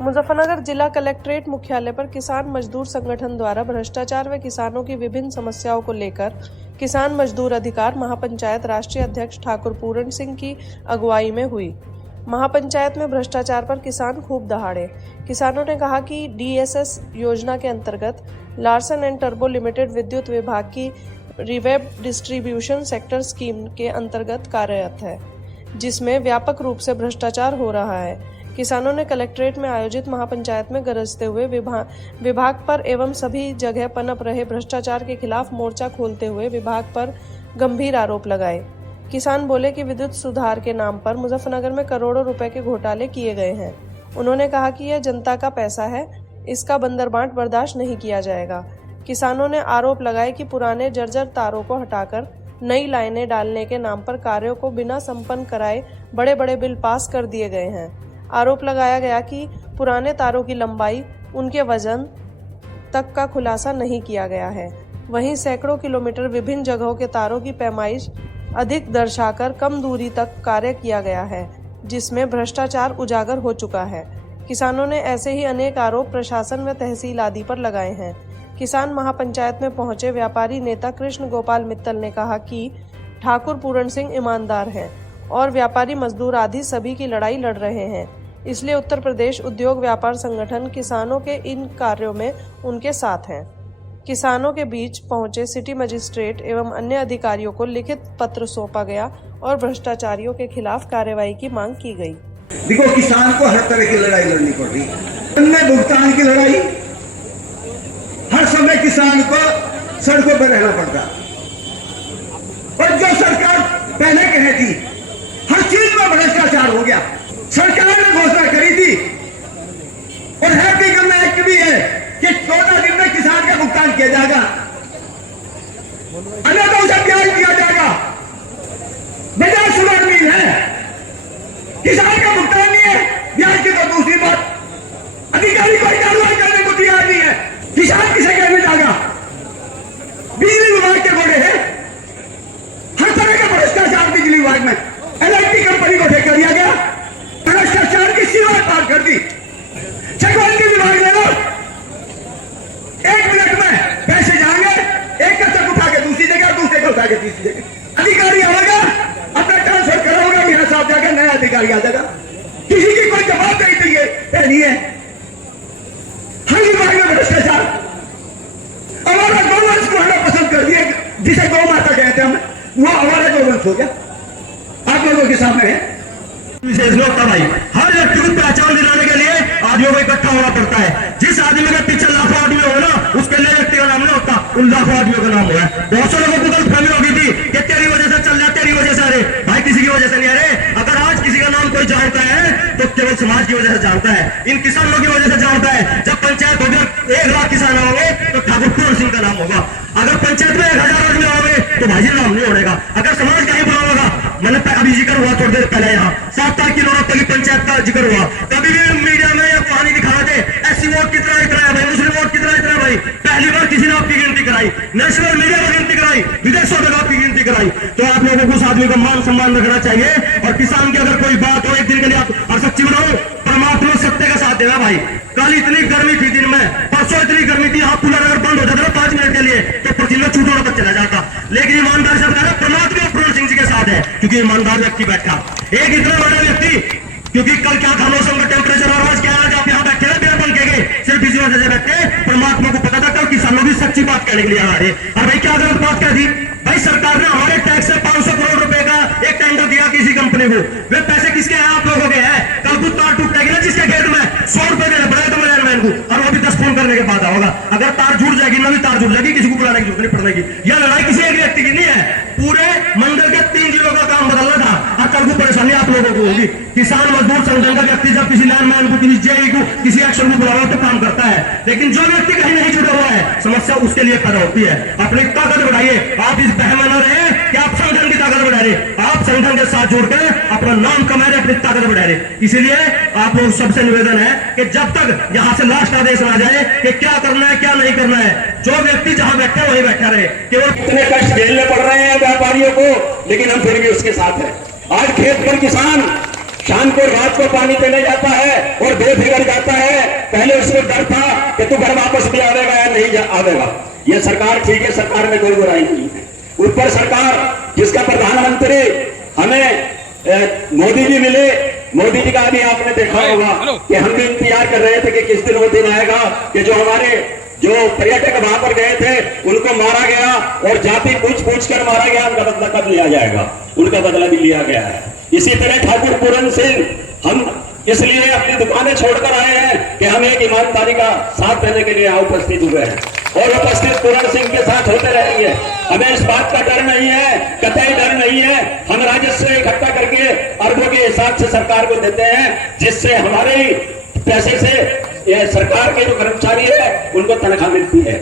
मुजफ्फरनगर जिला कलेक्ट्रेट मुख्यालय पर किसान मजदूर संगठन द्वारा भ्रष्टाचार व किसानों की विभिन्न समस्याओं को लेकर किसान मजदूर अधिकार महापंचायत राष्ट्रीय अध्यक्ष ठाकुर पूरण सिंह की अगुवाई में हुई। महापंचायत में भ्रष्टाचार पर किसान खूब दहाड़े। किसानों ने कहा कि DSS योजना के अंतर्गत लार्सन एंड टर्बो लिमिटेड विद्युत विभाग की रिवेब डिस्ट्रीब्यूशन सेक्टर स्कीम के अंतर्गत कार्यरत है, जिसमें व्यापक रूप से भ्रष्टाचार हो रहा है। किसानों ने कलेक्ट्रेट में आयोजित महापंचायत में गरजते हुए विभाग पर एवं सभी जगह पनप रहे भ्रष्टाचार के खिलाफ मोर्चा खोलते हुए विभाग पर गंभीर आरोप लगाए। किसान बोले कि विद्युत सुधार के नाम पर मुजफ्फरनगर में करोड़ों रुपए के घोटाले किए गए हैं। उन्होंने कहा कि यह जनता का पैसा है, इसका बंदरबांट बर्दाश्त नहीं किया जाएगा। किसानों ने आरोप लगाए कि पुराने जर्जर तारों को हटाकर नई लाइनें डालने के नाम पर कार्यों को बिना संपन्न कराए बड़े बड़े बिल पास कर दिए गए हैं। आरोप लगाया गया कि पुराने तारों की लंबाई, उनके वजन तक का खुलासा नहीं किया गया है। वहीं सैकड़ों किलोमीटर विभिन्न जगहों के तारों की पैमाइश अधिक दर्शाकर कम दूरी तक कार्य किया गया है, जिसमें भ्रष्टाचार उजागर हो चुका है। किसानों ने ऐसे ही अनेक आरोप प्रशासन व तहसील आदि पर लगाए हैं। किसान महापंचायत में पहुंचे व्यापारी नेता कृष्ण गोपाल मित्तल ने कहा कि ठाकुर पूरण सिंह ईमानदार हैं और व्यापारी मजदूर आदि सभी की लड़ाई लड़ रहे हैं, इसलिए उत्तर प्रदेश उद्योग व्यापार संगठन किसानों के इन कार्यों में उनके साथ हैं। किसानों के बीच पहुंचे सिटी मजिस्ट्रेट एवं अन्य अधिकारियों को लिखित पत्र सौंपा गया और भ्रष्टाचारियों के खिलाफ कार्रवाई की मांग की गई। देखो, किसान को हर तरह की लड़ाई लड़नी पड़ रही है। भुगतान की लड़ाई, हर समय किसान को सड़कों पर रहना पड़ता। और जो सरकार पहले कहे थी, हर चीज में भ्रष्टाचार हो गया। सरकार ने घोषणा करी थी और हैप्पी गम एक्ट भी है कि 14 दिन में किसान का भुगतान किया जाएगा, अन्यथा उसे ब्याज दिया जाएगा। बजाज शुगर मिल है, किसान का भुगतान नहीं है, ब्याज की तो दूसरी बात। अधिकारी कोई कार्रवाई करने को तैयार नहीं है, किसान किसे कहने जाएगा? बिजली विभाग के घोड़े हैं, हर तरह का भ्रष्टाचार बिजली विभाग में। LIT कंपनी को ठेका दिया गया, भ्रष्टाचार की सीमा पार कर दी। चकवाल विभाग ले लो, 1 मिनट में पैसे जाएंगे, एक का चक उठा के दूसरी जगह, दूसरे को उठा के तीसरी जगह। अधिकारी आएगा, अपना ट्रांसफर कराओगे, मेरा साथ जाकर नया अधिकारी आ जाएगा। किसी की कोई जवाबदेही नहीं है। हर विभाग में भ्रष्टाचार। हमारा गौवंश को हमें पसंद कर दिए, जिसे गौ माता कहते हैं हम, वो हमारा गौवंश हो गया। आप लोगों के सामने है विशेष लोग का भाई, हर व्यक्ति को पहचान दिलाने के लिए आदमियों को इकट्ठा होना पड़ता है। जिस आदमी के पीछे लाखों आदमी होगा ना, उसके लिए व्यक्ति का नाम नहीं होता, उन लाखों आदमियों का नाम होगा। बहुत से लोगों को गलतफहमी होगी थी कि तेरी वजह से चल रहा, तेरी वजह से। अरे भाई, किसी की वजह से नहीं। अरे अगर आज किसी का नाम कोई जानता है तो केवल समाज की वजह से जानता है, इन किसानों की वजह से जानता है। जब पंचायत होगी 1 लाख किसान होंगे तो ठाकुर पूरण सिंह का नाम होगा। अगर पंचायत में 1000 आदमी होंगे तो भाई जी नाम नहीं होगा। अगर समाज का ही बुरा होगा, मैंने अभी जिक्र हुआ थोड़ी देर पहले, यहाँ 7 तारीख की नौबत की पंचायत का जिक्र हुआ। कभी भी मीडिया में यह कहानी दिखा दे, ऐसी वोट कितना इतना है भाई, मुस्लिम वोट कितना इतना है भाई। पहली बार किसी ने आपकी गिनती कराई, नेशनल मीडिया में गिनती कराई, विदेशों में आपकी गिनती कराई। तो आप लोगों को उस आदमी का मान सम्मान रखना चाहिए। और किसान की अगर कोई बात हो, एक दिन के लिए आप सच्ची बनाओ, परमात्मा सत्य का साथ देना भाई। कल इतनी गर्मी थी दिन में, परसों इतनी गर्मी थी, आप कूलर अगर बंद हो जाता ना 5 मिनट के लिए तो पसीना छूटों तक चला जाता। लेकिन ईमानदार से कहना परमात्मा पूरण सिंह जी के साथ है, क्योंकि ईमानदार व्यक्ति बैठा। एक इतना बड़ा व्यक्ति, क्योंकि कल क्या था मौसम का टेम्परेचर और आज क्या है, आप यहाँ बैठे बिना बन के गए, सिर्फ इसी वजह से बैठे। परमात्मा को पता था कल किसानों की सच्ची बात कहने के लिए आ रहे। और भाई क्या गलत बात कह दी भाई? सरकार ने हमारे टैक्स से 500 करोड़ रुपए का एक टेंडर दिया किसी कंपनी को। वे पैसे किसके हैं? आप लोगों के हैं। कल कुछ तार टूटेगी ना जिसके खेत में 100 रुपए देना पड़ेगा तो मैन को, और वो भी 10 फोन करने के बाद होगा। अगर तार जुड़ जाएगी ना, भी तार जुड़ जाएगी, किसी को बुलाने की जरूरत नहीं पड़ेगी। यह लड़ाई किसी एक व्यक्ति की नहीं है, पूरे मंडल के 3 जिलों का काम बदलना था। और कल को परेशानी आप लोगों को होगी। किसान मजदूर संगठन का व्यक्ति जब किसी लैंडमैन को, किसी जेई को, किसी एक्शन को बुलावा तो काम करता है, लेकिन जो व्यक्ति कहीं नहीं जुड़ा हुआ है, समस्या उसके लिए पैदा होती है। अपनी ताकत बढ़ाइए। आप इस बहम न रहे कि आप संगठन की ताकत बढ़ा रहे, आप संगठन के साथ जुड़कर अपना नाम कमा रहे, अपनी ताकत बढ़ा रहे। इसीलिए आप लोग सबसे निवेदन है कि जब तक यहां से लास्ट आदेश ना जाए कि क्या करना है क्या नहीं करना है, जो व्यक्ति जहां बैठा वहीं बैठा रहे। केवल इतने कष्ट झेलने पड़ रहे हैं व्यापारियों को, लेकिन हम फिर भी उसके साथ हैं। आज खेत पर किसान शाम को रात को पानी पीने जाता है और बेफिक्र जाता है कि तू घर वापस भी आवेगा या नहीं आवेगा। ये सरकार ठीक है, सरकार में कोई बुराई नहीं है। ऊपर सरकार जिसका प्रधानमंत्री हमें मोदी जी मिले, मोदी जी का भी आपने देखा होगा कि हम भी इंतजार कर रहे थे कि किस दिन वो दिन आएगा कि जो हमारे जो पर्यटक वहां पर गए थे उनको मारा गया और जाति पूछ कर मारा गया, उनका बदला कब लिया जाएगा, उनका बदला भी लिया गया है। इसी तरह ठाकुर पूरन सिंह हम इसलिए अपनी दुकानें छोड़कर आए हैं कि हम एक ईमानदारी का साथ देने के लिए यहाँ उपस्थित हुए हैं और उपस्थित पूरन सिंह के साथ होते रहेंगे। हमें इस बात का डर नहीं है, कतई डर नहीं है। हम राजस्व इकट्ठा करके अरबों के हिसाब से सरकार को देते हैं, जिससे हमारे ही पैसे से ये सरकार के जो कर्मचारी है उनको तनख्वाह मिलती है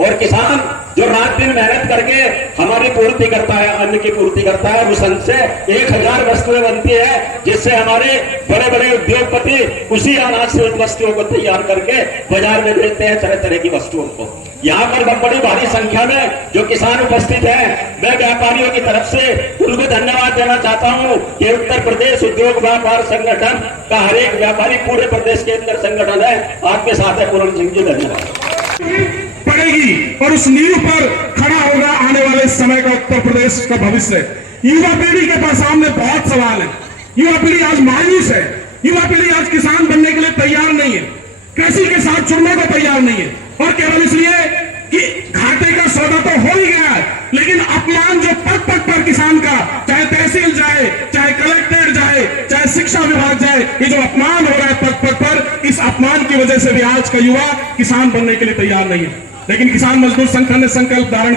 और किसान जो रात दिन मेहनत करके हमारी पूर्ति करता है, अन्न की पूर्ति करता है, उस अन्न से 1000 वस्तुएं बनती है, जिससे हमारे बड़े बड़े उद्योगपति उसी अनाज से उन वस्तुओं को तैयार करके बाजार में बेचते हैं, तरह तरह की वस्तुओं को। यहाँ पर बड़ी भारी संख्या में जो किसान उपस्थित हैं, मैं व्यापारियों की तरफ से उनको धन्यवाद देना चाहता हूँ कि उत्तर प्रदेश उद्योग व्यापार संगठन का हर एक व्यापारी पूरे प्रदेश के अंदर संगठन है, आपके साथ है। पूरन सिंह जी धन्यवाद। पड़ेगी और उस नींव पर खड़ा होगा आने वाले समय का उत्तर प्रदेश का भविष्य। युवा पीढ़ी के पास सामने बहुत सवाल है। युवा पीढ़ी आज मायूस है, युवा पीढ़ी आज किसान बनने के लिए तैयार नहीं है, कृषि के साथ जुड़ने को तैयार नहीं है और केवल इसलिए कि घाटे का सौदा तो हो ही गया है, लेकिन अपमान जो पग पग पर किसान का, चाहे तहसील जाए, चाहे कलेक्ट्रेट जाए, चाहे शिक्षा विभाग जाए, ये जो अपमान हो रहा है पग पग पर, इस अपमान की वजह से भी आज का युवा किसान बनने के लिए तैयार नहीं है। लेकिन किसान मजदूर संगठन ने संकल्प धारण